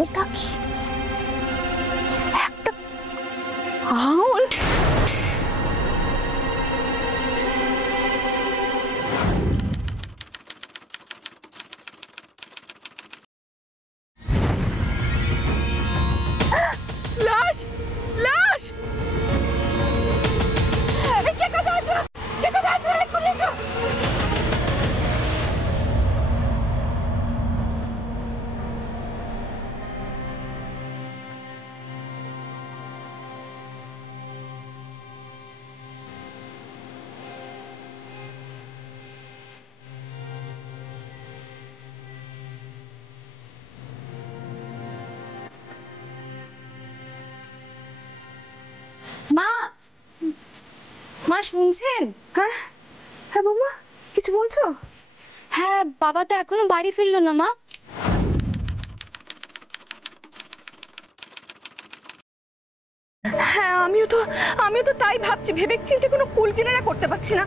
ওটা কি একটা আঙুল? লাশ লাশ কে কোথায় আছো? কে কোথায় আছো? পুলিশ! মা, মা শুনছেন? হ্যাঁ হ্যাঁ বাবা, কিছু বলছো? হ্যাঁ, বাবা তো এখনো বাড়ি ফিরলো না মা। হ্যাঁ, আমিও তো তাই ভাবছি, ভেবে চিন্তে কোনো কুল কিনারা করতে পারছি না।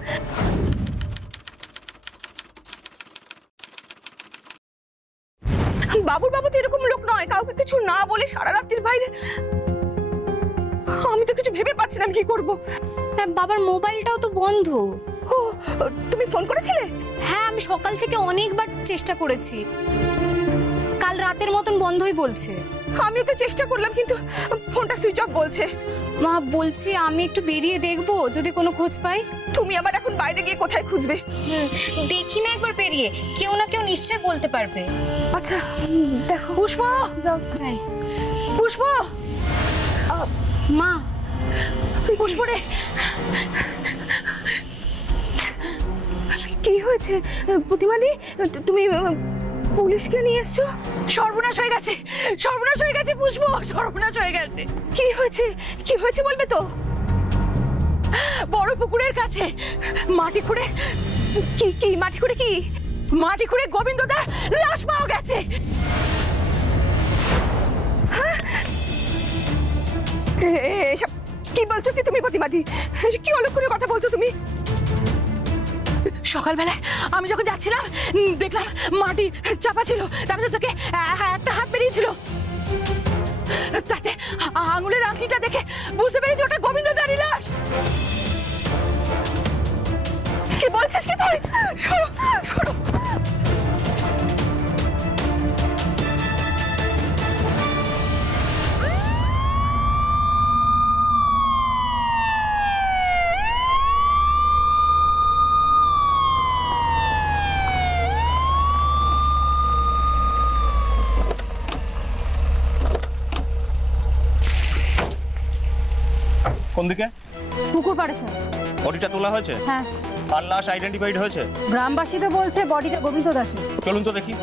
বাবুর বাবা তো এরকম লোক নয়, কাউকে কিছু না বলে সারা রাত্রির বাইরে। আমি তো কিছু ভেবে পাচ্ছি না আমি কি করবো। বাবার মোবাইলটাও তো বন্ধ। ও, তুমি ফোন করেছিলে? হ্যাঁ, আমি সকাল থেকে অনেকবার চেষ্টা করেছি, কাল রাতের মতন বন্ধই বলছে। আমিও তো চেষ্টা করলাম, কিন্তু ফোনটা সুইচ অফ বলছে। মা বলছি আমি একটু বেরিয়ে দেখবো যদি কোনো খোঁজ পাই। তুমি আবার এখন বাইরে গিয়ে কোথায় খুঁজবে? দেখি না একবার বেরিয়ে, কেউ না কেউ নিশ্চয়ই বলতে পারবে। আচ্ছা দেখো। পুষ্প, যাও যাই। পুষ্প, মা, পুষ্প রে, কি হয়েছে প্রতিমাদি? তুমি পুলিশকে নিয়ে এসছো? সর্বনাশ হয়ে গেছে, সর্বনাশ হয়ে গেছে পুষ্প, সর্বনাশ হয়ে গেছে। কি হয়েছে, কি হয়েছে বলবে তো? বড় পুকুরের কাছে মাটি খুঁড়ে। কি কি মাটি খুঁড়ে? কি মাটি খুঁড়ে গোবিন্দদার লাশ পাওয়া গেছে। এসব কি বলছো কি তুমি প্রতিমাদি? কি অলক্ষণীয় কথা বলছো তুমি? সকালবেলায় আমি যখন যাচ্ছিলাম দেখলাম মাটি চাপা ছিল, তারপরে তোকে একটা হাত বেরিয়েছিল, তাতে আঙুলের আংটিটা দেখে বুঝতে পেরেছি ওটা গোবিন্দদারই লাশ। কি বলছিস কি তুই? সরো সরো। কোন দিকে? পুকুর পাড়ে স্যার। বডিটা তোলা হয়েছে? হ্যাঁ। আর লাশ আইডেন্টিফাইড হয়েছে? গ্রামবাসী তো বলছে বডিটা গোবিন্দ দাসের। চলুন তো দেখি।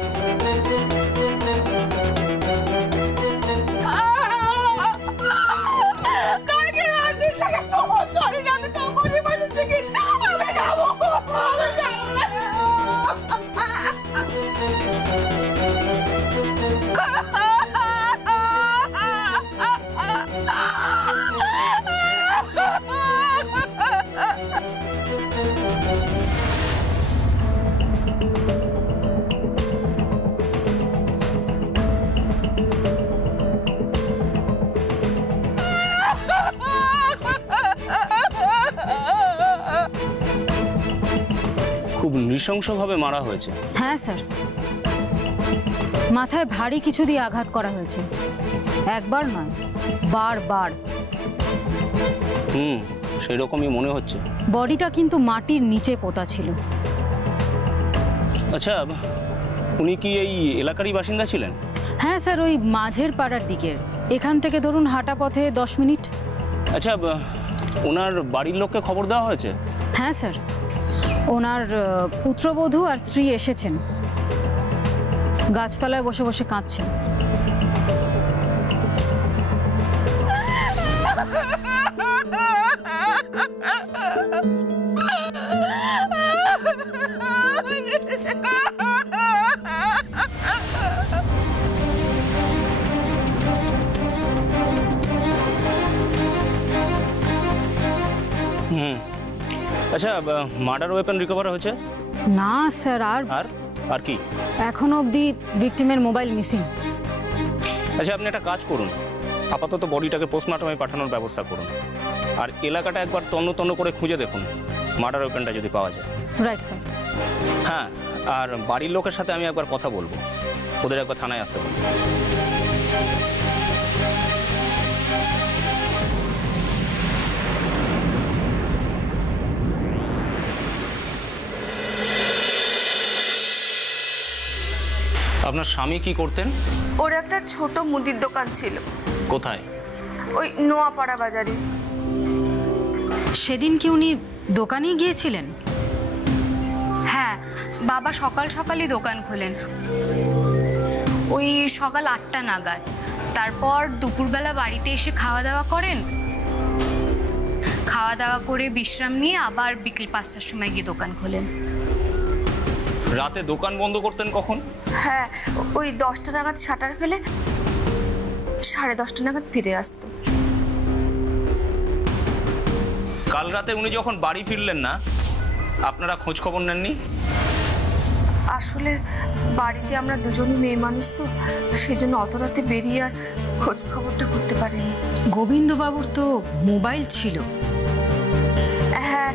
খুব নৃশংসভাবে মারা হয়েছে। হ্যাঁ স্যার, মাথায় ভারী কিছু দিয়ে আঘাত করা হয়েছে, একবার নয় বারবার। সেই রকমই মনে হচ্ছে। বডিটা কিন্তু মাটির নিচে পোতা ছিল। আচ্ছা, উনি কি এই এলাকারই বাসিন্দা ছিলেন? হ্যাঁ স্যার, ওই মাঝের পাড়ার দিকের, এখান থেকে ধরুন হাঁটা পথে 10 মিনিট। আচ্ছা, ওনার বাড়ির লোককে খবর দেওয়া হয়েছে? হ্যাঁ স্যার, ওনার পুত্রবধূ আর স্ত্রী এসেছেন, গাছতলায় বসে বসে কাঁদছেন। আচ্ছা, মার্ডার ওয়েপন রিকভার হয়েছে? না স্যার। আর আর কি? এখনো অবধি ভিকটিমের মোবাইল মিসিং। আচ্ছা, আপনি একটা কাজ করুন, আপাতত বডিটাকে পোস্টমর্টমে পাঠানোর ব্যবস্থা করুন, আর এলাকাটা একবার তন্ন তন্ন করে খুঁজে দেখুন মার্ডার ওয়েপনটা যদি পাওয়া যায়। Right sir. হ্যাঁ, আর বাড়ির লোকের সাথে আমি একবার কথা বলবো, ওদের একবার থানায় আসতে বলবো। আপনার স্বামী কি করতেন? ওর একটা ছোট মুদির দোকান ছিল। কোথায়? ওই নোয়াপাড়া বাজারে। সেদিন কি উনি দোকানে গিয়েছিলেন? হ্যাঁ, বাবা সকাল সকালই দোকান খোলেন, ওই সকাল 8টা নাগাদ। তারপর দুপুরবেলা বাড়িতে এসে খাওয়া দাওয়া করেন, খাওয়া দাওয়া করে বিশ্রাম নিয়ে আবার বিকেল 5টার সময় গিয়ে দোকান খোলেন। রাতে দোকান বন্ধ করতেন কখন? হ্যাঁ, ওই 10টা নাগাদ শাটার ফেলে 10:30 নাগাদ ফিরে আসতো। কাল রাতে উনি যখন বাড়ি ফিরলেন না, আপনারা খোঁজ খবর নেননি? আসলে বাড়িতে আমরা দুজনই মেয়ে মানুষ, তো সেই জন্য অত রাতে বেরিয়ে আর খোঁজ খবরটা করতে পারিনি। গোবিন্দবাবুর তো মোবাইল ছিল। হ্যাঁ,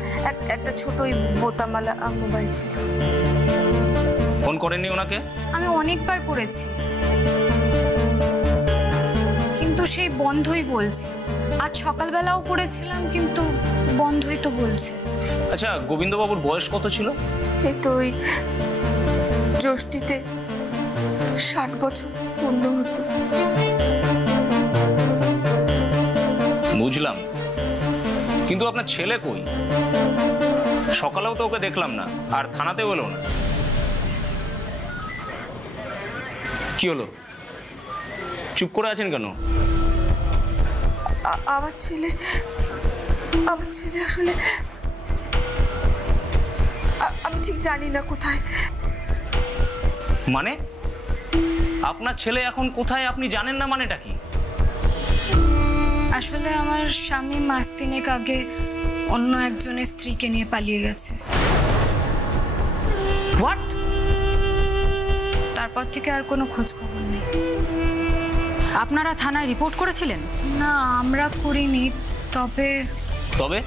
একটা ছোট ওই বোতামালা মোবাইল ছিল। ফোন করেননি ওনাকে? আমি অনেকবার করেছি, কিন্তু সেই বন্ধই বলছে। আজ সকালবেলাও করেছিলাম, কিন্তু বন্ধই তো বলছে। আচ্ছা, গোবিন্দবাবুর বয়স কত ছিল? এই তো ওই জ্যৈষ্ঠীতে 60 বছর পূর্ণ হতো। বুঝলাম, কিন্তু আপনার ছেলে কই? সকালেও তো ওকে দেখলাম না, আর থানাতেও এলো না। কি হলো, চুপ করে আছেন কেন? আমার ছেলে আসলে আমি ঠিক জানি না কোথায়। মানে আপনার ছেলে এখন কোথায় আপনি জানেন না, মানেটা কি? আসলে আমার স্বামী 3 মাস আগে অন্য একজনের স্ত্রীকে নিয়ে পালিয়ে গেছে। হোয়াট? তারপর থেকে আর কোনো খোঁজ খবর নেই। আপনারা থানায় রিপোর্ট করেছিলেন? না, আমরা করিনি। তবে তবে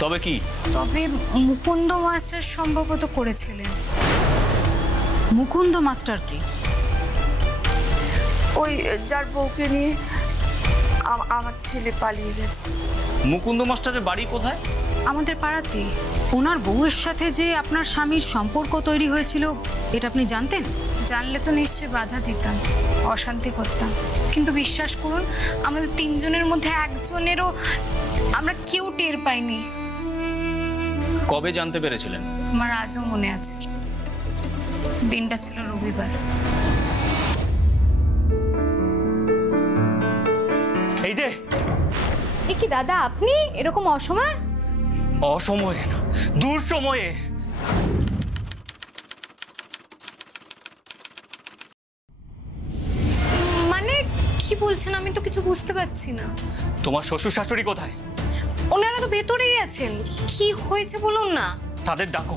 তবে কি? তবে মুকুন্দ মাস্টার সম্ভবত করেছিলেন। মুকুন্দ মাস্টার কি? ওই যার বউকে নিয়ে আমার ছেলে পালিয়ে গেছে। মুকুন্দ মাস্টারের বাড়ি কোথায়? আমাদের পাড়াতেই। ওনার বউয়ের সাথে যে আপনার স্বামীর সম্পর্ক তৈরি হয়েছিল, এটা আপনি জানতেন? জানলে তো নিশ্চয়ই বাধা দিতাম, অশান্তি করতাম। কিন্তু বিশ্বাস করুন, আমাদের 3 জনের মধ্যে একজনেরও আমরা কেউ টের পাইনি। কবে জানতে পেরেছিলেন? আমার আজও মনে আছে, দিনটা ছিল রবিবার। এই যে এ কি দাদা, আপনি এরকম অসময়? অসময়ে না, দূর সময়ে। মানে কি বলছেন, আমি তো কিছু বুঝতে পারছি না। তোমার শ্বশুর শাশুড়ি কোথায়? ওনারা তো ভেতরেই আছেন। কি হয়েছে বলুন না। তাদের ডাকো,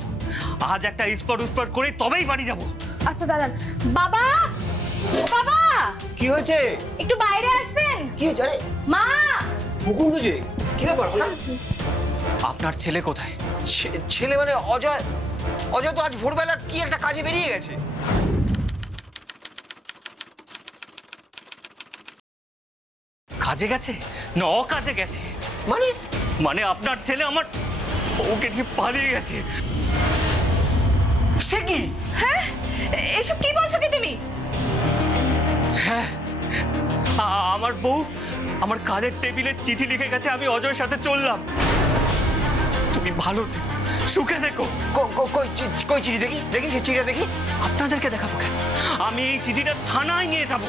আজ একটা ইস্পট উস্পট করে তবেই বাড়ি যাব। আচ্ছা দাদা। বাবা, বাবা, কি হয়েছে? একটু বাইরে আসবেন। কি হয়েছে? আরে মা, মুকুন্দ যে, কি ব্যাপার? আপনার ছেলে কোথায়? ছেলে মানে অজয়? অজয় তো আজ ভোরবেলা কি একটা কাজে বেরিয়ে গেছে। কাজে গেছে না অকাজে গেছে? মানে মানে আপনার ছেলে আমার ওকে নিয়ে পালিয়ে গেছে। সে কি? হ্যাঁ, এসব কি বলছো কি তুমি? হ্যাঁ, আমার বউ আমার কাজের টেবিলে চিঠি লিখে গেছে, আমি অজয়ের সাথে চললাম। তুমি ভালো থেকো, সুখে থেকো। কই চিঠি? দেখি দেখি চিঠিটা দেখি। আপনাদেরকে দেখাবো কেন? আমি এই চিঠিটা থানায় নিয়ে যাব।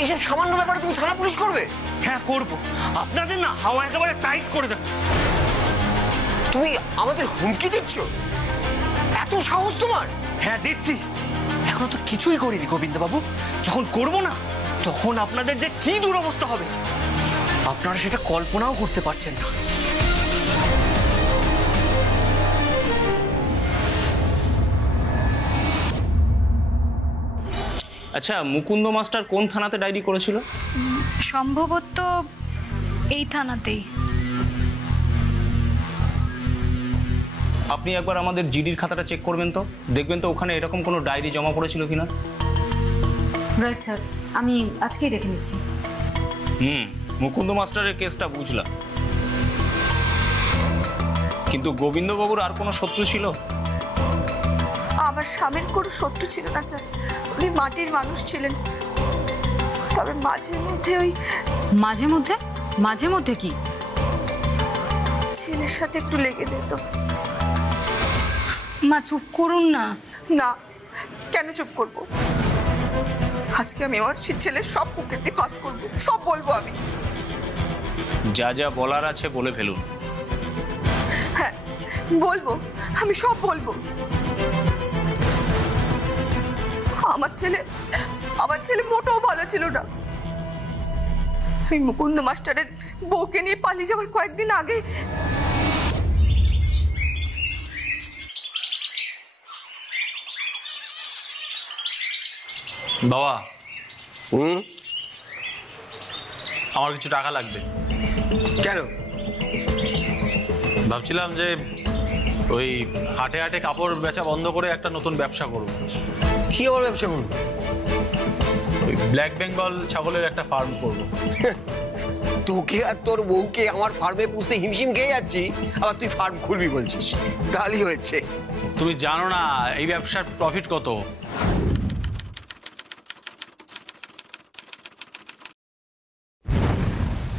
এইসব সামান্য ব্যাপারে তুমি থানা পুলিশ করবে? হ্যাঁ করব। আপনাদের না হাওয়া একেবারে টাইট করে দেবো। তুমি আমাদের হুমকি দিচ্ছ? এত সাহস তোমার? হ্যাঁ দিচ্ছি। এখনো তো কিছুই করিনি গোবিন্দবাবু। যখন করব না, তখন আপনাদের যে কি দুরবস্থা হবে আপনারা সেটা কল্পনাও করতে পারছেন না। আচ্ছা, মুকুন্দ মাস্টার কোন থানাতে ডায়েরি করেছিল? সম্ভবত এই থানাতেই। আপনি একবার আমাদের জিডির খাতাটা চেক করবেন তো, দেখবেন তো ওখানে এরকম কোনো ডায়েরি জমা পড়েছিল কিনা। রাইট স্যার, আমি আজকেই দেখে নিচ্ছি। মুকুন্দ মাস্টারের কেসটা বুঝলাম, কিন্তু গোবিন্দবাবুর আর কোনো শত্রু ছিল? আমার স্বামীর কোনো শত্রু ছিল না স্যার, উনি মাটির মানুষ ছিলেন। তবে মাঝে মধ্যে ওই মাঝে মধ্যে কি ছেলের সাথে একটু লেগে যেত। মা চুপ করুন না। না, কেন চুপ করব? আজকে আমি আমার ছেলের সব কুকীর্তি ফাঁস করবো, সব বলবো আমি। যা যা বলার আছে বলে ফেলুন। হ্যাঁ বলবো, আমি সব বলবো। আমার ছেলে মোটেও ভালো ছিল না। ওই মুকুন্দ মাস্টারের বউকে নিয়ে পালিয়ে যাওয়ার কয়েকদিন আগে বাবা, আমার কিছু টাকা লাগবে। কেন? ভাবছিলাম যে ওই হাটে হাটে কাপড় বেচা বন্ধ করে একটা নতুন ব্যবসা করব। কি আবার ব্যবসা করব? ওই ব্ল্যাক বেঙ্গল ছাগলের একটা ফার্ম করব। তোকে আর তোর বউকে আমার ফার্মে পুষতে হিমশিম খেয়ে যাচ্ছি, আবার তুই ফার্ম খুলবি বলছিস? তাহলেই হয়েছে। তুমি জানো না এই ব্যবসার প্রফিট কত?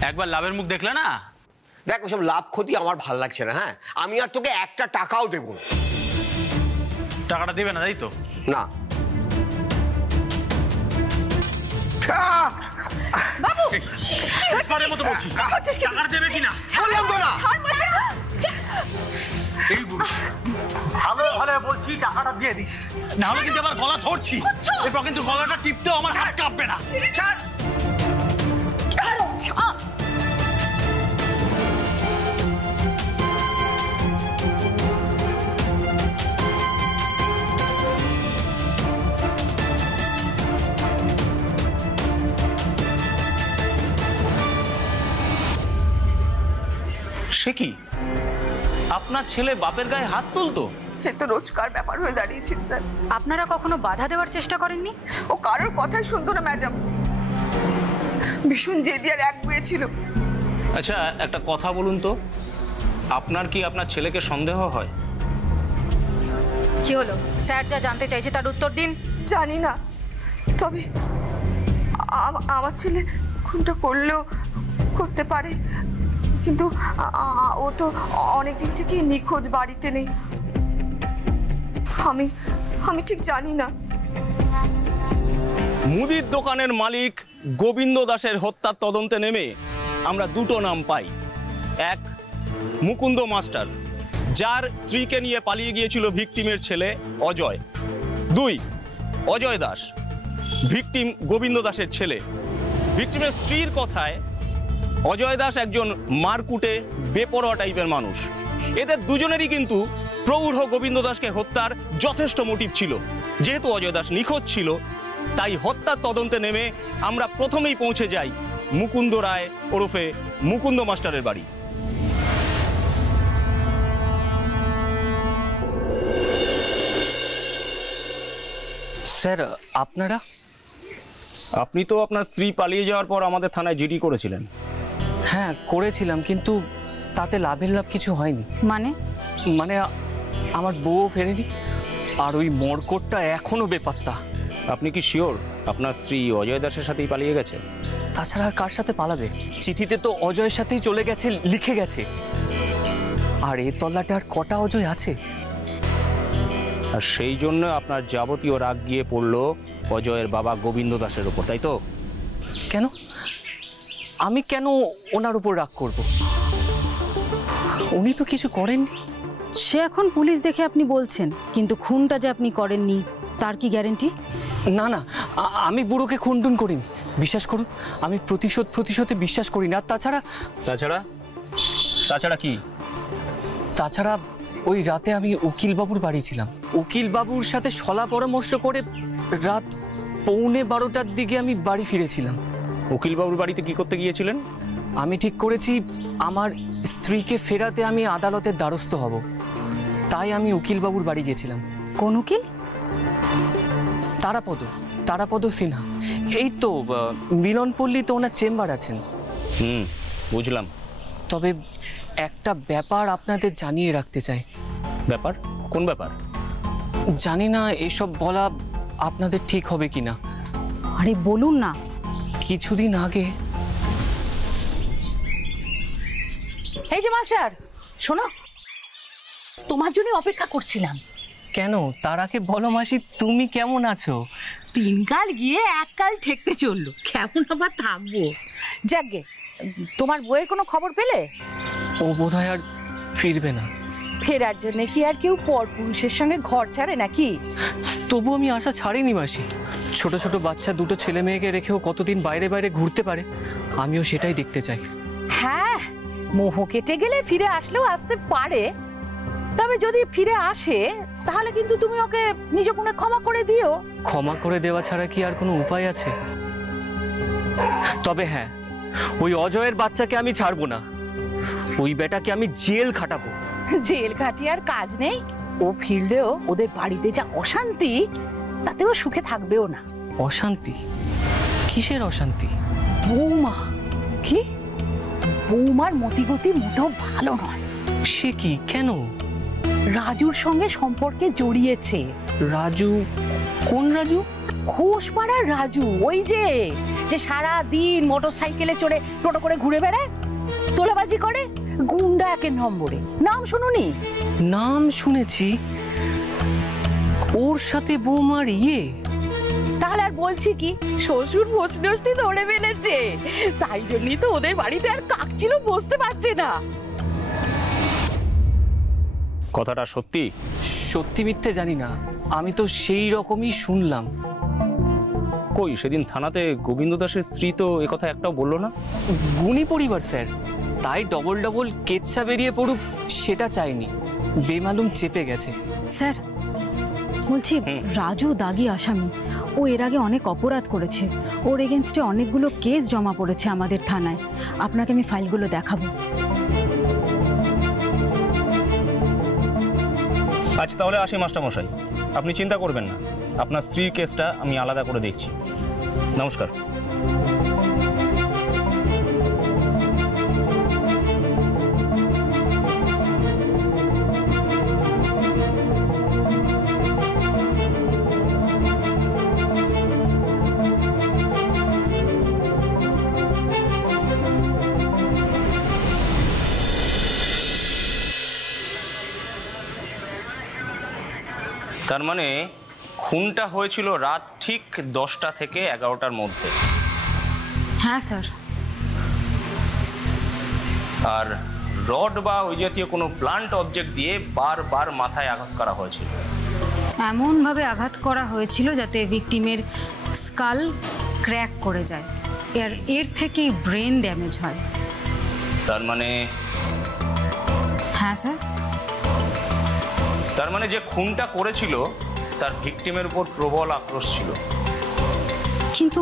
একবার লাভের মুখ দেখলে না? দেখ, ওসব লাভ ক্ষতি আমার ভাল লাগছে না। হ্যাঁ, আমি আর তোকে একটা টাকাও দেব না। টাকাটা দেবে না, তাই তো? না। বাবু এবারের মতো বলছি, টাকাটা দেবে কিনা? বললাম তো না। এই বুড়ি, ভালো ভালো বলছি টাকাটা দিয়ে দিস, নাহলে কিন্তু আমার গলা ধরছি। এরপর কিন্তু গলাটা টিপতেও আমার হাত কাঁপবে না। সে কি, আপনার ছেলে বাপের গায়ে হাত তুলতো? এ তো রোজকার ব্যাপার হয়ে দাঁড়িয়েছে স্যার। আপনারা কখনো বাধা দেওয়ার চেষ্টা করেননি? ও কারোর কথাই শুনতো না ম্যাডাম, ভীষণ জেদি আর একগুঁয়ে ছিল। আচ্ছা, একটা কথা বলুন তো, আপনার কি আপনার ছেলেকে সন্দেহ হয়? কি হলো স্যার, যা জানতে চাইছে তার উত্তর দিন। জানি না, তবে আমার ছেলে খুনটা করলেও করতে পারে, কিন্তু ও তো অনেক দিন থেকেই নিখোঁজ, বাড়িতে নেই। আমি ঠিক জানি না। মুদির দোকানের মালিক গোবিন্দ দাসের হত্যার তদন্তে নেমে আমরা দুটো নাম পাই। এক, মুকুন্দ মাস্টার, যার স্ত্রীকে নিয়ে পালিয়ে গিয়েছিল ভিকটিমের ছেলে অজয়। দুই, অজয় দাস, ভিকটিম গোবিন্দ দাসের ছেলে। ভিকটিমের স্ত্রীর কথায় অজয় দাস একজন মারকুটে বেপরোয়া টাইপের মানুষ। এদের দুজনেরই কিন্তু প্রৌঢ় গোবিন্দ দাসকে হত্যার যথেষ্ট মোটিভ ছিল। যেহেতু অজয় দাস নিখোঁজ ছিল, তাই হত্যার তদন্তে নেমে আমরা প্রথমেই পৌঁছে যাই মুকুন্দ রায় ওরফে মুকুন্দ মাস্টারের বাড়ি। স্যার, আপনারা? আপনি তো আপনার স্ত্রী পালিয়ে যাওয়ার পর আমাদের থানায় জিডি করেছিলেন। হ্যাঁ করেছিলাম, কিন্তু তাতে লাভের লাভ কিছু হয়নি। মানে আমার বউ ফেরেনি, আর ওই মরকটটা এখনো বেপাত্তা। আপনি কি শিওর আপনার স্ত্রী অজয় দাসের সাথেই পালিয়ে গেছে? তাছাড়া আর কার সাথে পালাবে? চিঠিতে তো অজয়ের সাথেই চলে গেছে লিখে গেছে। আর এই তল্লাটে আর কটা অজয় আছে? আর সেই জন্য আপনার যাবতীয় রাগ গিয়ে পড়লো অজয়ের বাবা গোবিন্দ দাসের উপর, তাই তো? কেন? আমি কেন ওনার উপর রাগ করব? উনি তো কিছু করেননি। সে এখন পুলিশ দেখে আপনি বলছেন, কিন্তু খুনটা যে আপনি করেননি তার কি গ্যারেন্টি? না না, আমি বুড়োকে খুনটুন করিনি, বিশ্বাস করুন। আমি প্রতিশোধে বিশ্বাস করি না। তাছাড়া কি? তাছাড়া ওই রাতে আমি উকিলবাবুর বাড়ি ছিলাম। উকিলবাবুর সাথে সলা পরামর্শ করে রাত 12:15 দিকে আমি বাড়ি ফিরেছিলাম। উকিলবাবুর বাড়িতে কি করতে গিয়েছিলেন? আমি ঠিক করেছি আমার স্ত্রীকে ফেরাতে আমি আদালতের দ্বারস্থ হব, তাই আমি উকিলবাবুর বাড়ি গেছিলাম। কোন উকিল? তারাপদ সিনহা। এই তো মিলনপল্লীতে ওনার চেম্বার আছেন। বুঝলাম। তবে একটা ব্যাপার আপনাদের জানিয়ে রাখতে চাই। ব্যাপার? কোন ব্যাপার? জানি না এসব বলা আপনাদের ঠিক হবে কিনা। আরে বলুন না। কিছুদিন আগে এই যে মাস্টার, শোনো, তোমার জন্য অপেক্ষা করছিলাম। কেন? তার আগে বলো মাসি, তুমি কেমন আছো? 3 কাল গিয়ে 1 কাল ঠেকতে চললো, কেমন আবার থাকবো। যাকগে, তোমার বইয়ের কোনো খবর পেলে? ও বোধহয় আর ফিরবে না। ফেরার জন্য কি আর কেউ পরপুরুষের সঙ্গে ঘর ছাড়ে নাকি? তবু আমি আশা ছাড়িনি মাসি। ছোট ছোট বাচ্চা দুটো ছেলে মেয়েকে রেখেও কতদিন বাইরে বাইরে ঘুরতে পারে, আমিও সেটাই দেখতে চাই। হ্যাঁ, মোহ কেটে গেলে ফিরে আসলেও আসতে পারে। তবে যদি ফিরে আসে তাহলে কিন্তু তুমি ওকে নিজ গুণে ক্ষমা করে দিও। ক্ষমা করে দেওয়া ছাড়া কি আর কোনো উপায় আছে? তবে হ্যাঁ, ওই অজয়ের বাচ্চাকে আমি ছাড়বো না। ওই বেটাকে আমি জেল খাটাবো। জেল খাটিয়ে আর কাজ নেই। ও ফিরলেও ওদের বাড়িতে যা অশান্তি, তাতেও সুখে থাকবেও না। অশান্তি? কিসের অশান্তি? বৌমা। কি? বৌমার মতিগতি মোটেও ভালো নয়। সে কি? কেন? রাজুর সঙ্গে সম্পর্কে জড়িয়েছে। রাজু? কোন রাজু? ঘোষপাড়ার রাজু, ওই যে সারা দিন মোটরসাইকেলে চড়ে টোটো করে ঘুরে বেড়ায়, তোলাবাজি করে, গুন্ডা 1 নম্বরে। নাম শুনুনি? নাম শুনেছি। ওর সাথে বৌমার ইয়ে? তাহলে আর বলছি কি, শ্বশুর ভোজনষ্টি ধরে ফেলেছে। তাই জন্যই তো ওদের বাড়িতে আর কাকছিল বসতে পারছে না। কথাটা সত্যি? সত্যি মিথ্যে জানি না, আমি তো সেই রকমই শুনলাম। কই, সেদিন থানাতে গোবিন্দ দাসের স্ত্রী তো একথা একটাও বললো না। গুণী পরিবার স্যার, তাই ডবল ডবল কেচ্ছা বেরিয়ে পড়ুক সেটা চাইনি, বেমালুম চেপে গেছে। স্যার বলছি, রাজু দাগি আসামি। ও এর আগে অনেক অপরাধ করেছে। ওর এগেনস্টে অনেকগুলো কেস জমা পড়েছে আমাদের থানায়। আপনাকে আমি ফাইলগুলো দেখাবো। আচ্ছা তাহলে আসি মাস্টারমশাই, আপনি চিন্তা করবেন না, আপনার স্ত্রীর কেসটা আমি আলাদা করে দেখছি। নমস্কার। তার মানে খুনটা হয়েছিল রাত ঠিক 10টা থেকে 11টার মধ্যে। হ্যাঁ স্যার। আর রড বা ওই জাতীয় কোনো ব্লান্ট অবজেক্ট দিয়ে বারবার মাথায় আঘাত করা হয়েছিল। এমনভাবে আঘাত করা হয়েছিল যাতে ভিকটিমের স্কাল ক্র্যাক করে যায়, এর থেকেই ব্রেন ড্যামেজ হয়। তার মানে? হ্যাঁ স্যার। তার মানে যে খুনটা করেছিল তার ভিকটিমের উপর প্রবল আক্রোশ ছিল। কিন্তু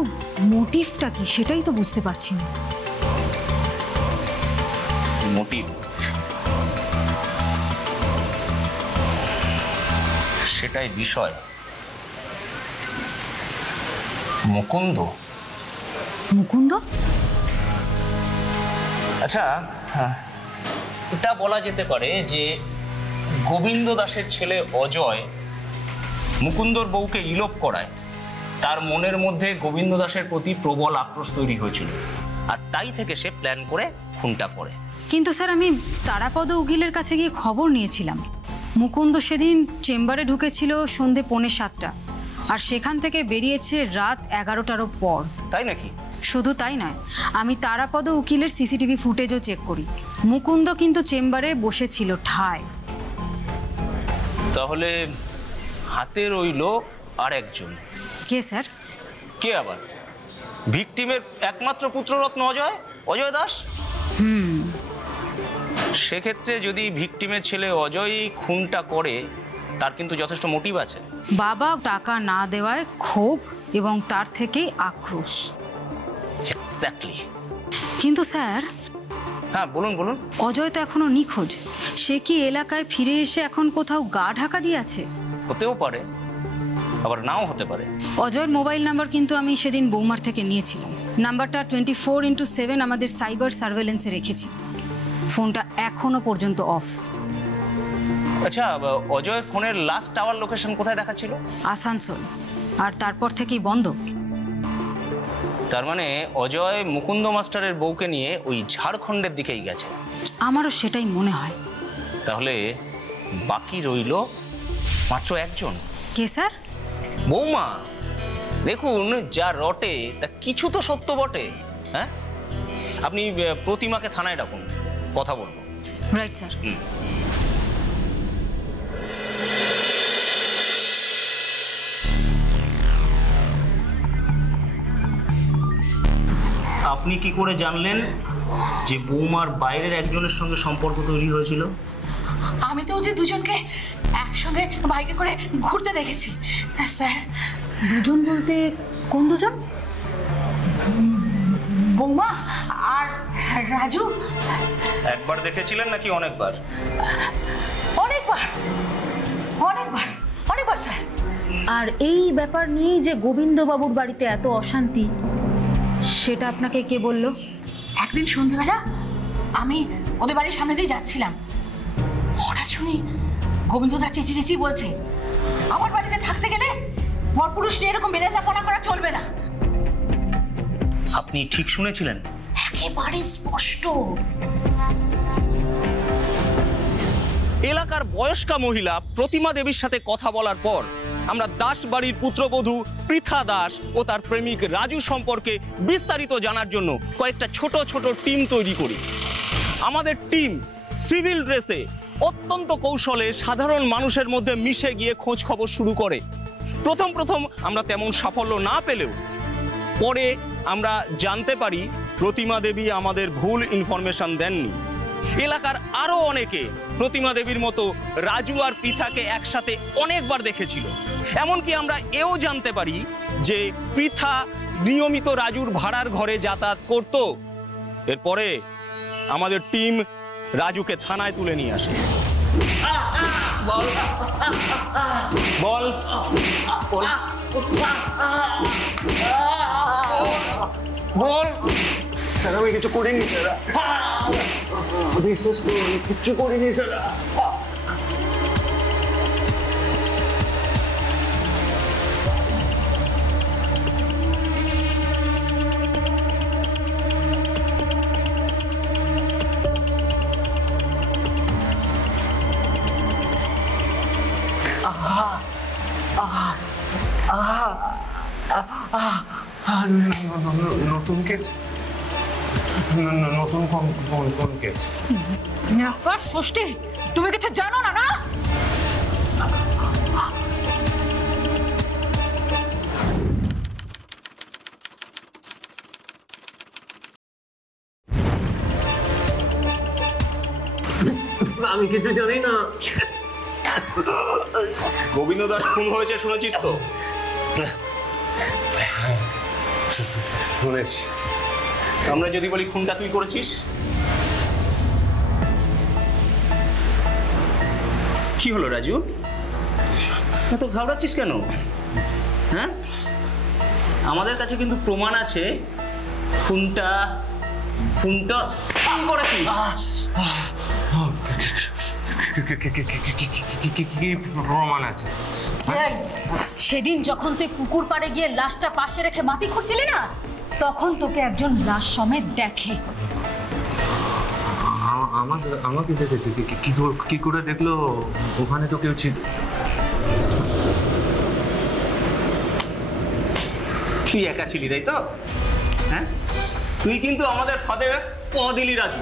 মোটিভটা কি সেটাই তো বুঝতে পারছি না। মোটিভ? সেটাই বিষয়। মুকুন্দ? মুকুন্দ? আচ্ছা, এটা বলা যেতে পারে যে গোবিন্দ দাসের ছেলে অজয় মুকুন্দর বউকে ইলোপ করায় তার মনের মধ্যে গোবিন্দ দাসের প্রতি প্রবল আক্রোশ তৈরি হয়েছিল, আর তাই থেকে সে প্ল্যান করে খুনটা করে। কিন্তু স্যার আমি তারাপদ উকিলের কাছে গিয়ে খবর নিয়েছিলাম। মুকুন্দ সেদিন চেম্বারে ঢুকেছিল সন্ধে 6:45, আর সেখান থেকে বেরিয়েছে রাত 11টারও পর। তাই নাকি? শুধু তাই নয়, আমি তারাপদ উকিলের সিসিটিভি ফুটেজও চেক করি। মুকুন্দ কিন্তু চেম্বারে বসেছিল ঠায়। তাহলে হাতের ওই লোক আর একজন কে স্যার? কে আবার? ভিকটিমের একমাত্র পুত্ররত্ন অজয় দাস। সেক্ষেত্রে যদি ভিকটিমের ছেলে অজয় খুনটা করে, তার কিন্তু যথেষ্ট মোটিভ আছে। বাবা টাকা না দেওয়ায় ক্ষোভ এবং তার থেকেই আক্রোশ। এক্স্যাক্টলি। কিন্তু স্যার, হ্যাঁ বলুন বলুন। অজয় তো এখনো নিখোঁজ। সে কি এলাকায় ফিরে এসে এখন কোথাও গা ঢাকা দিয়ে আছে? হতেও পারে, আবার নাও হতে পারে। অজয়ের মোবাইল নাম্বার কিন্তু আমি সেদিন বৌমার থেকে নিয়েছিলাম। নাম্বারটা 24x7 আমাদের সাইবার সার্ভেলেন্সে রেখেছি। ফোনটা এখনো পর্যন্ত অফ। আচ্ছা, অজয়ের ফোনের লাস্ট টাওয়ার লোকেশন কোথায় দেখাচ্ছিল? আসানসোল। আর তারপর থেকেই বন্ধ। তার মানে অজয় মুকুন্দ মাস্টারের বউকে নিয়ে ওই ঝাড়খণ্ডের দিকেই গেছে। আমারও সেটাই মনে হয়। তাহলে বাকি রইল মাত্র একজন। কে স্যার? বৌমা। দেখুন, যা রটে তা কিছু তো সত্য বটে। হ্যাঁ, আপনি প্রতিমাকে থানায় ডাকুন, কথা বলবো। Right sir. আপনি কি করে জানলেন যে বৌমার বাইরের একজনের সঙ্গে সম্পর্ক তৈরি হয়েছিল? আমি তো ওদের দুজনকে একসঙ্গে বাইকে করে ঘুরতে দেখেছি স্যার। দুজন বলতে কোন দুজন? বৌমা আর রাজু। একবার দেখেছিলেন নাকি অনেকবার? অনেকবার অনেকবার অনেকবার স্যার। আর এই ব্যাপার নিয়েই যে গোবিন্দবাবুর বাড়িতে এত অশান্তি, সেটা আপনাকে কে বলল? একদিন সন্ধ্যেবেলা আমি ওদের বাড়ির সামনে দিয়ে যাচ্ছিলাম, হঠাৎ শুনি গোবিন্দদা চেঁচি চেঁচি বলছে, আমার বাড়িতে থাকতে গেলে পরপুরুষ নিয়ে এরকম বেলেলাপনা করা চলবে না। আপনি ঠিক শুনেছিলেন? একেবারে স্পষ্ট। এলাকার বয়স্কা মহিলা প্রতিমা দেবীর সাথে কথা বলার পর আমরা দাস বাড়ির পুত্রবধূ পৃথা দাস ও তার প্রেমিক রাজু সম্পর্কে বিস্তারিত জানার জন্য কয়েকটা ছোট ছোট টিম তৈরি করি। আমাদের টিম সিভিল ড্রেসে অত্যন্ত কৌশলে সাধারণ মানুষের মধ্যে মিশে গিয়ে খোঁজ খবর শুরু করে। প্রথম আমরা তেমন সাফল্য না পেলেও পরে আমরা জানতে পারি প্রতিমা দেবী আমাদের ভুল ইনফরমেশন দেননি। এলাকার আরো অনেকে প্রতিমা দেবীর মতো রাজু আর পৃথাকে একসাথে অনেকবার দেখেছিল। এমনকি আমরা এও জানতে পারি যে পৃথা নিয়মিত রাজুর ভাড়ার ঘরে যাতায়াত করত। এরপরে আমাদের টিম রাজুকে থানায় তুলে নিয়ে আসে। বল বল বল। স্যার, আমি কিছু করিনি স্যার, বিশ্বাস করুন, কিচ্ছু করিনি স্যার। নতুন কেস? নতুন কোন কেস? ষষ্ঠী, তুমি কিছু জানো না? না, আমি কিছু জানি না। গোবিন্দ দাস খুন হয়েছে শুনেছিস তো? শুনেছি। আমরা যদি বলি খুনটা তুই করেছিস, কি হলো রাজু? তো ঘাবড়াচ্ছিস কেন? হ্যাঁ, আমাদের কাছে কিন্তু প্রমাণ আছে খুনটা তুই করেছিস। কি প্রমাণ আছে? সেদিন যখন তুই পুকুর পাড়ে গিয়ে লাশটা পাশে রেখে মাটি খুঁড়ছিলি না, তখন তোকে একজন লাশ সমেত দেখে। আমাকে দেখেছে? কি করে দেখলো? ওখানে তো কেউ ছিল। তুই একা ছিলি তাই তো? হ্যাঁ, তুই কিন্তু আমাদের ফাঁদে পা দিলি রাজু।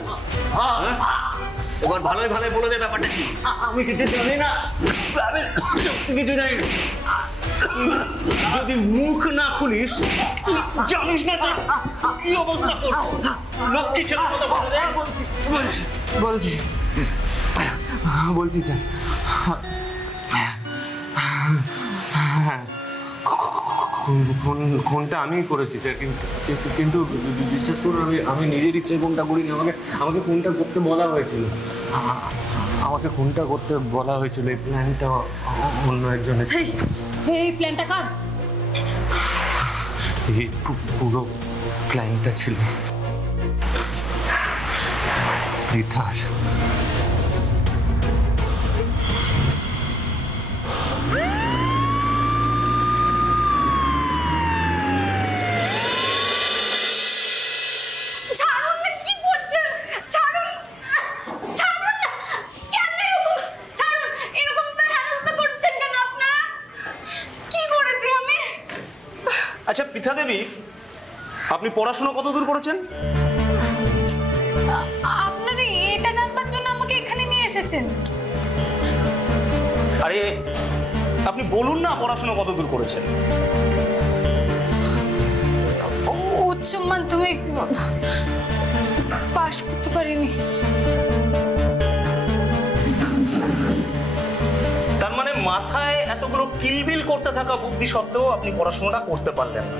এবার ভালোই ভালোই বলে দে ব্যাপারটা কি। আমি কিছু জানি না, আমি কিছু জানি না। যদি মুখ না খুলিস, তুই জানিস না কি অবস্থা করবো। লক্ষ্মী ছেলের মতো বলে দে। বলছি স্যার, খুনটা আমিই করেছি স্যার, কিন্তু বিশ্বাস করুন আমি নিজের ইচ্ছায় খুনটা করিনি। আমাকে খুনটা করতে বলা হয়েছিল, আমাকে খুনটা করতে বলা হয়েছিল। এই প্ল্যানটা অন্য একজনের। এই প্ল্যানটা কার? এই পুরো প্ল্যানটা ছিল রিতার। আচ্ছা পৃথা দেবী, আপনি পড়াশোনা কতদূর করেছেন? আপনারা এটা জানবার জন্য আমাকে এখানে নিয়ে এসেছেন? আরে আপনি বলুন না পড়াশোনা কতদূর করেছেন। উচ্চ মাধ্যমিক পাশ করতে পারিনি। তার মানে মাথায় এতগুলো কিলবিল করতে থাকা বুদ্ধি সত্ত্বেও আপনি পড়াশোনাটা করতে পারলেন না।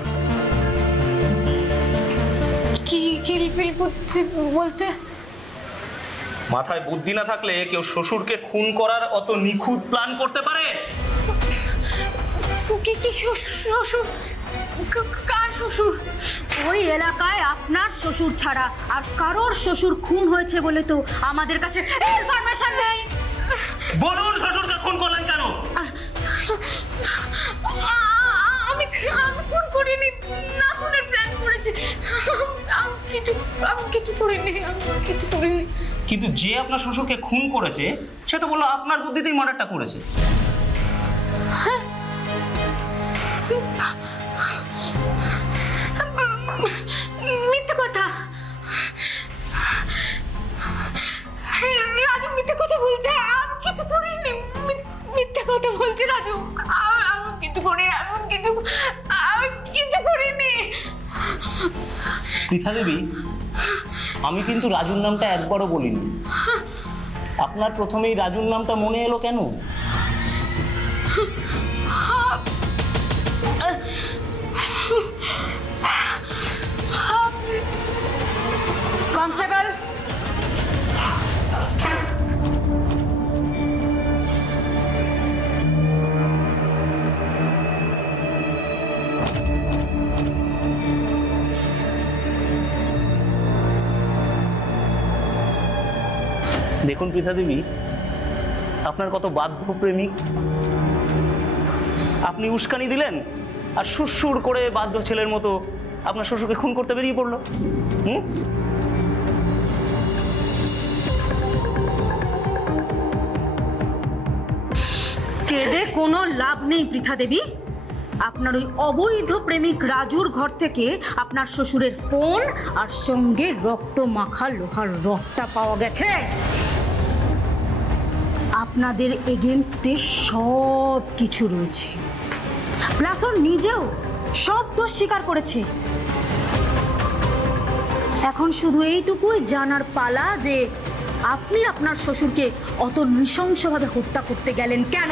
কি কিলবিল বুদ্ধি বলতে? মাথায় বুদ্ধি না থাকলে কেউ শ্বশুরকে খুন করার অত নিখুঁত প্ল্যান করতে পারে? কি শ্বশুর? কার শ্বশুর? ওই এলাকায় আপনার শ্বশুর ছাড়া আর কারোর শ্বশুর খুন হয়েছে বলে তো আমাদের কাছে ইনফরমেশন নেই। বলুন শ্বশুরকে খুন করলেন কেন? আমি খুন করিনি, না খুনের প্ল্যান করেছি। আমি কিছু করিনি। কিন্তু যে আপনার শ্বশুরকে খুন করেছে সে তো বললো আপনার বুদ্ধিতেই মার্ডারটা করেছে। মিথ্যে কথা। রাজু মিথ্যে কথা বলছে। আমি কিছু করিনি। মিথ্যে কথা বলছে রাজু। আমি কিছু করিনি। আমি কিছু করিনি। পৃথা দেবী, আমি কিন্তু রাজুর নামটা একবারও বলিনি। আপনার প্রথমেই রাজুর নামটা মনে এলো কেন? কনস্টেবল, দেখুন পৃথা দেবী, আপনার কত বাধ্য প্রেমিক। আপনি উস্কানি দিলেন আর সুরসুর করে বাধ্য ছেলের মতো আপনার শ্বশুরকে খুন করতে বেরিয়ে পড়লো। কেঁদে কোনো লাভ নেই পৃথা দেবী। আপনার ওই অবৈধ প্রেমিক রাজুর ঘর থেকে আপনার শ্বশুরের ফোন আর সঙ্গে রক্ত মাখা লোহার রডটা পাওয়া গেছে। আপনাদের এগেনস্টে সব কিছু রয়েছে, প্লাস ওর নিজেও সব দোষ স্বীকার করেছে। এখন শুধু এইটুকুই জানার পালা যে আপনি আপনার শ্বশুরকে অত নৃশংসভাবে হত্যা করতে গেলেন কেন?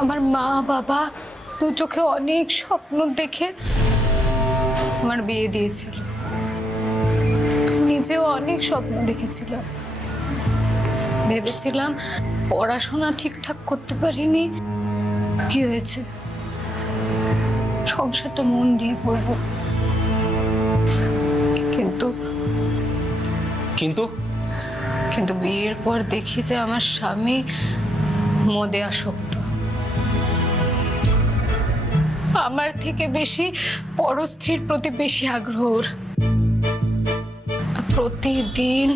আমার মা বাবা দু চোখে অনেক স্বপ্ন দেখে আমার বিয়ে দিয়েছিল। নিজেও অনেক স্বপ্ন দেখেছিল। ভেবেছিলাম পড়াশোনা ঠিকঠাক করতে পারিনি, কি হয়েছে, সংসারটা মন দিয়ে করবো। কিন্তু বিয়ের পর দেখি যে আমার স্বামী মদে আসক্ত। আমার থেকে বেশি পরস্ত্রীর প্রতি বেশি আগ্রহ। প্রতিদিন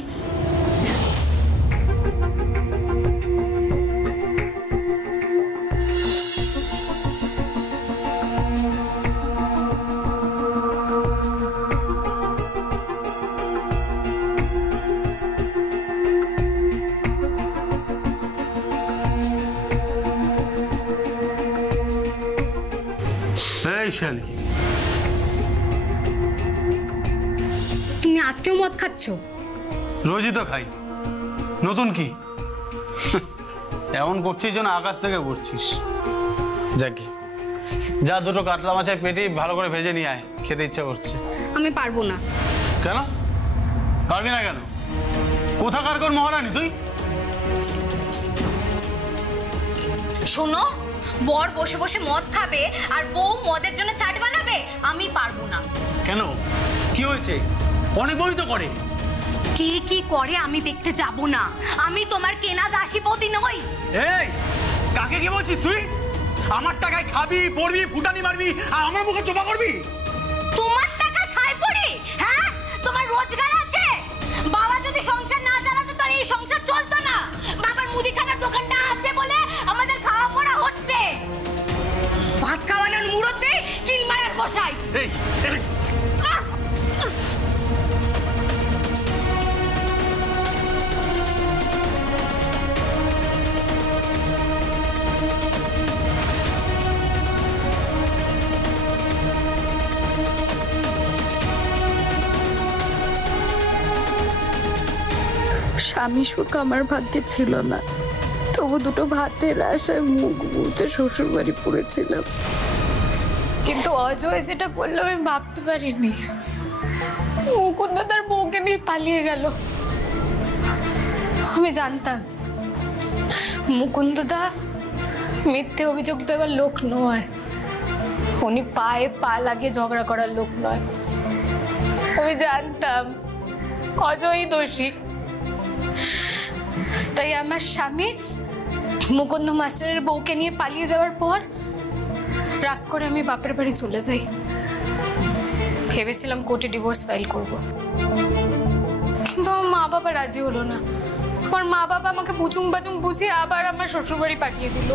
তুমি আজকেও মদ খাচ্ছ? রোজই তো খাই। নতুন কি? এমন করছিস যেন আকাশ থেকে পড়ছিস। যাকে যা দুটো কাতলা মাছের পেটি ভালো করে ভেজে নিয়ে আয়, খেতে ইচ্ছা করছে। আমি পারবো না। কেন পারবি না কেন? কোথাকার কোন মহারানী তুই? শোনো, বর বসে বসে মদ খাবে আর বউ মদের জন্য চাট বানাবে, আমি পারবো না। কেন, কি হয়েছে? অনেক বই তো করে। কে কি করে আমি দেখতে যাব না। আমি তোমার কেনা দাসীপতি নই। এই কাকে কি বলছিস তুই? আমার টাকায় খাবি, পড়বি, ফুটানি মারবি আর আমার মুখে চোপা করবি? তোমার টাকা খাই পড়ি? হ্যাঁ, তোমার রোজগার আছে। বাবা যদি সংসার না চালাতো তাহলে এই সংসার চলতো না। বাবার মুদিখানার দোকানটা আছে বলে আমাদের খাওয়া পড়া হচ্ছে। ভাত খাওয়ানোর মুরতে কিল মারার গোসাই। এই স্বামী সুখ আমার ভাগ্যে ছিল না, তবু দুটো ভাতের আশায় মুখ বুঝে শ্বশুর বাড়ি পড়েছিলাম। কিন্তু অজয় যেটা করলো আমি ভাবতে পারিনি। মুকুন্দ তার বউকে নিয়ে পালিয়ে গেল। আমি জানতাম মুকুন্দদা মিথ্যে অভিযোগ দেওয়ার লোক নয়, উনি পায়ে পা লাগিয়ে ঝগড়া করার লোক নয়। আমি জানতাম অজয়ই দোষী। তাই আমার স্বামী মুকুন্দ মাস্টারের বউকে নিয়ে পালিয়ে যাওয়ার পর রাগ করে আমি বাপের বাড়ি চলে যাই। ভেবেছিলাম কোর্টে ডিভোর্স ফাইল করব, কিন্তু আমার মা বাবা রাজি হলো না। আমার মা বাবা আমাকে বুঝুং বাজুং বুঝিয়ে আবার আমার শ্বশুর বাড়ি পাঠিয়ে দিল।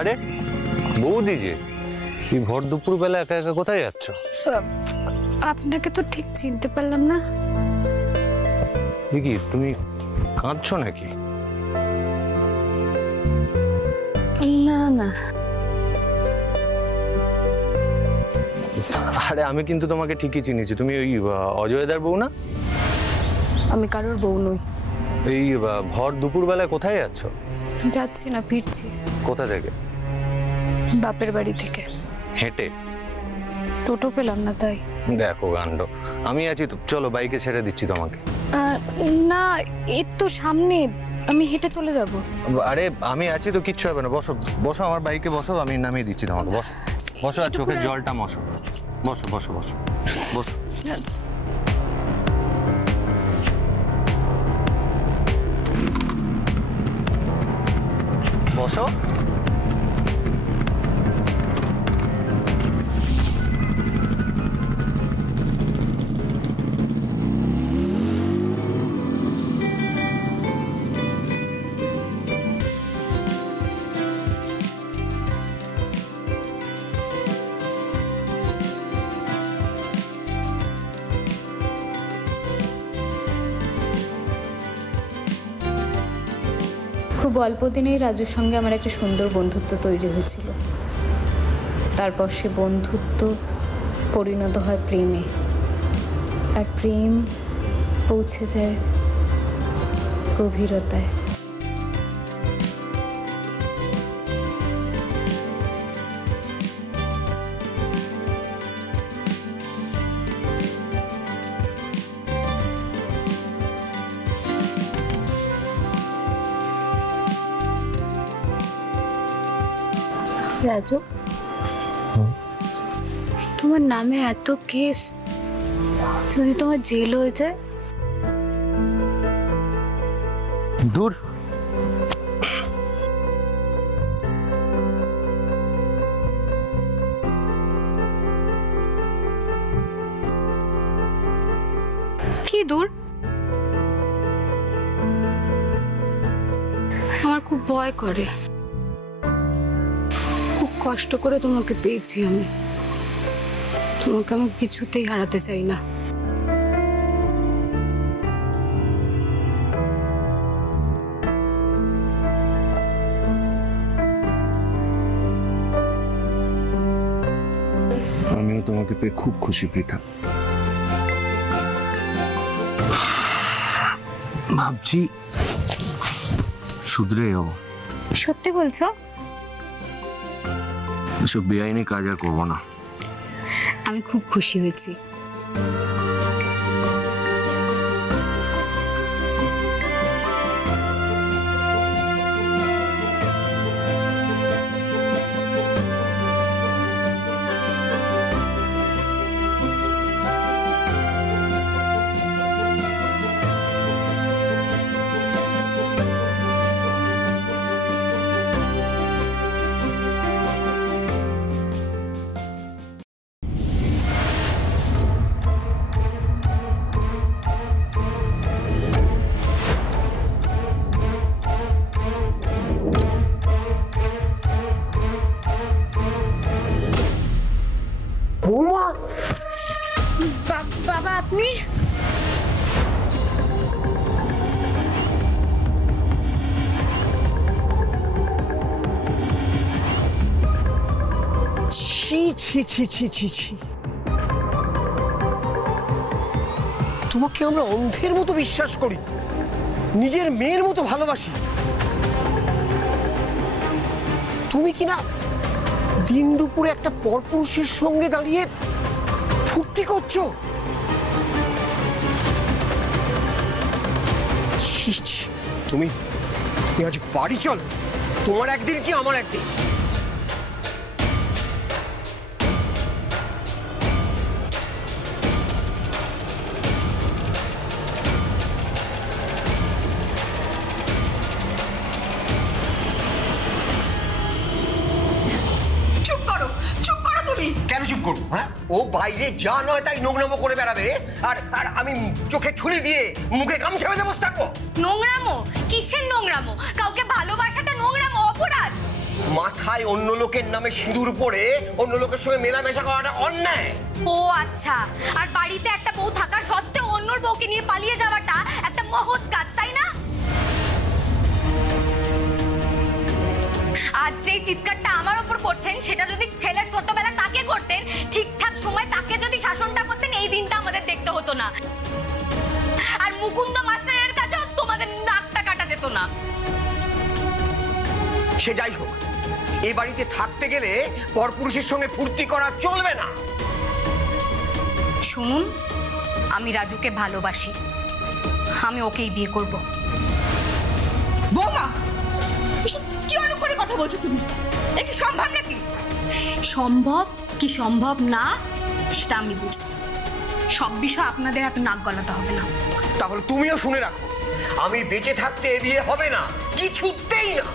আরে বৌদি যে এই ভর দুপুর বেলা একা একা কোথায় যাচ্ছ? আপনাকে তো ঠিক চিনতে পারলাম না। কি তুমি কাঁদছো নাকি? না না, আরে আমি কিন্তু তোমাকে ঠিকই চিনেছি। তুমি ওই অজয়দার বউ না? আমি কারোর বউ নই। এই ভর দুপুর বেলায় কোথায় যাচ্ছ? যাচ্ছি না, ফিরছি। কোথা থেকে? বাপের বাড়ি থেকে। হেঁটে? টোটো পেলাম না তাই। দেখো কাণ্ড, আমি আছি তো, চলো বাইকে ছেড়ে দিচ্ছি তোমাকে। না, এর তো সামনে, আমি হেঁটে চলে যাব। আরে আমি আছি তো, কিচ্ছু হবে না। বসো বসো, আমার বাইকে বসো, আমি নামিয়ে দিচ্ছি তোমাকে। বসো বসো, আর চোখের জলটা মশো। বসো বসো বসো বসো। বসো। খুব অল্প দিনেই রাজুর সঙ্গে আমার একটা সুন্দর বন্ধুত্ব তৈরি হয়েছিল। তারপর সে বন্ধুত্ব পরিণত হয় প্রেমে, আর প্রেম পৌঁছে যায় গভীরতায়। রাজু, তোমার নামে এত কেস, যদি তোমার জেল হয়ে যায়? দূর, কি দূর? আমার খুব ভয় করে। খুব কষ্ট করে তোমাকে পেয়েছি আমি। তোমাকে আমি কিছুতেই হারাতে চাই না। তোমাকে পেয়ে খুব খুশি পৃথা। ভাবছি শুধরে যাবো। সত্যি বলছো? এসব বেআইনি কাজ আর করবো না। আমি খুব খুশি হয়েছি। বাবা আপনি? ছি ছি ছি ছি ছি ছি, তোমাকে আমরা অন্ধের মতো বিশ্বাস করি, নিজের মেয়ের মতো ভালোবাসি, তুমি কিনা দিন দুপুরে একটা পরপুরুষের সঙ্গে দাঁড়িয়ে ফুর্তি করছো। তুমি তুমি আজ বাড়ি চলো, তোমার একদিন কি আমার একদিন। কেন চুপ করবো? হ্যাঁ, ও বাইরে যা নয় তাই নোংরামো করে বেড়াবে, আর আর আমি চোখে ঠুলি দিয়ে মুখে গামছা বেঁধে বসে থাকবো। নোংরামো? কিসের নোংরামো? কাউকে ভালোবাসাটা নোংরামো, অপরাধ। মাথায় অন্য লোকের নামে সিঁদুর পরে অন্য লোকের সঙ্গে মেলামেশা করাটা অন্যায়। ও আচ্ছা, আর বাড়িতে একটা বউ থাকা সত্ত্বেও অন্যর বউকে নিয়ে পালিয়ে যাওয়াটা একটা মহৎ কাজ, তাই না? আজ যে চিৎকারটা আমার উপর করছেন সেটা যদি ছেলের ছোটবেলা তাকে করতেন, ঠিকঠাক সময় তাকে যদি শাসনটা করতেন, এই দিনটা আমাদের দেখতে হতো না। আর মুকুন্দ মাস্টারের কাছেও তোমাদের নাকটা কাটা যেত না। সে যাই হোক, এ বাড়িতে থাকতে গেলে পরপুরুষের সঙ্গে ফুর্তি করা চলবে না। শুনুন, আমি রাজুকে ভালোবাসি, আমি ওকেই বিয়ে করব। বৌমা, কি অনেক করে কথা বলছো তুমি? এ কি সম্ভব নাকি? সম্ভব কি সম্ভব না সেটা আমি বুঝবো। সব বিষয় আপনাদের এত নাক গলাতে হবে না। তাহলে তুমিও শুনে রাখো, আমি বেঁচে থাকতে এ বিয়ে হবে না, কিছুতেই না।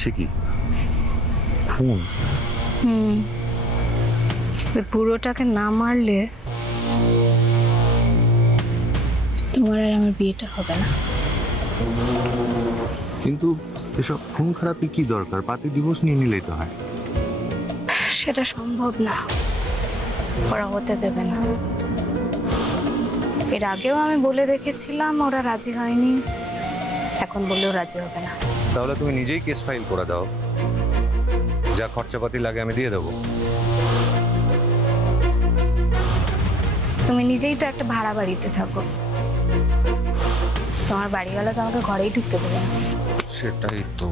সে কি ফোন? ওই বুড়োটাকে না মারলে তোমার আর আমার বিয়েটা হবে না। কিন্তু এসব ফোন খারাপই কি দরকার? পাতি ডিভোর্স নিয়ে নিলেই তো হয়। সেটা সম্ভব না, ওরা হতে দেবে না। এর আগেও আমি বলে দেখেছিলাম, ওরা রাজি হয়নি, এখন বললেও রাজি হবে না। তাহলে তুমি নিজেই কেস ফাইল করে দাও, যা খরচাপাতি লাগে আমি দিয়ে দেবো। তুমি নিজেই তো একটা ভাড়া বাড়িতে থাকো, তোমার বাড়িওয়ালা তো আমাকে ঘরেই ঢুকতে দেবে না। সেটাই তো।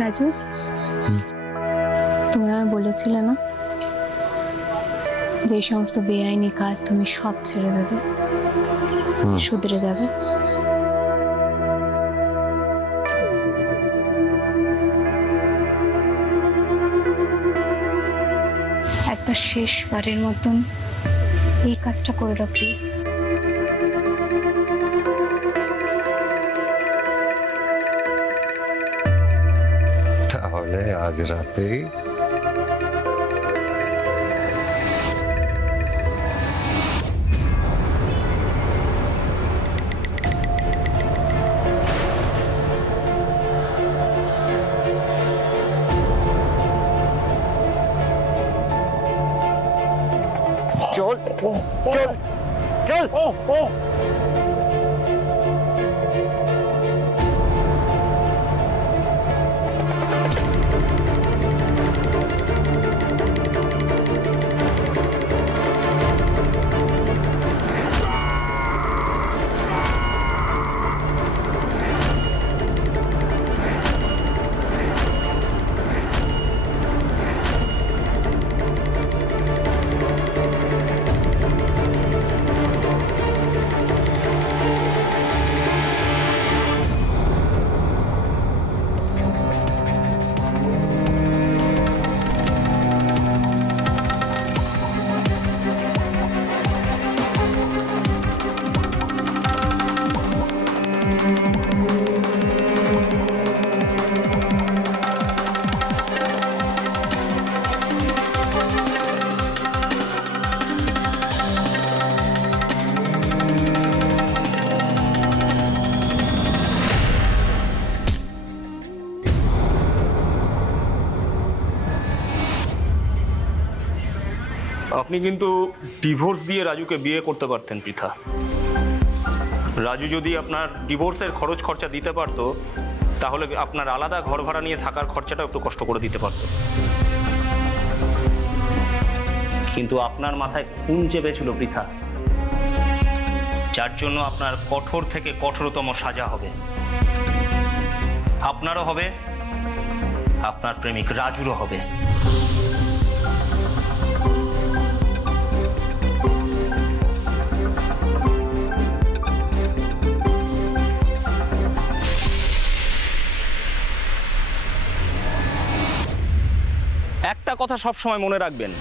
রাজু, তুমি আমায় বলেছিলে না যে এই সমস্ত বেআইনি কাজ তুমি সব ছেড়ে দেবে, শুধরে যাবে। একটা শেষবারের মতন এই কাজটা করে দাও প্লিজ। তাহলে আজ রাতেই চল চল। ও ও আপনি কিন্তু ডিভোর্স দিয়ে রাজুকে বিয়ে করতে পারতেন পৃথা। রাজু যদি আপনার ডিভোর্সের খরচ খরচা দিতে পারতো তাহলে আপনার আলাদা ঘর ভাড়া নিয়ে থাকার খরচাটা একটু কষ্ট করে দিতে পারতো। কিন্তু আপনার মাথায় খুন চেপেছিল পৃথা, যার জন্য আপনার কঠোর থেকে কঠোরতম সাজা হবে। আপনারও হবে, আপনার প্রেমিক রাজুরও হবে। একটা কথা সবসময় মনে রাখবেন,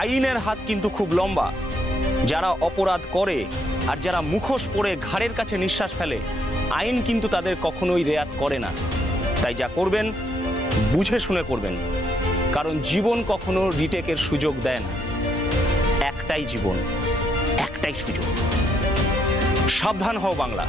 আইনের হাত কিন্তু খুব লম্বা। যারা অপরাধ করে আর যারা মুখোশ পরে ঘাড়ের কাছে নিঃশ্বাস ফেলে, আইন কিন্তু তাদের কখনোই রেয়াত করে না। তাই যা করবেন বুঝে শুনে করবেন, কারণ জীবন কখনো রিটেকের সুযোগ দেয় না। একটাই জীবন, একটাই সুযোগ। সাবধান হও বাংলা।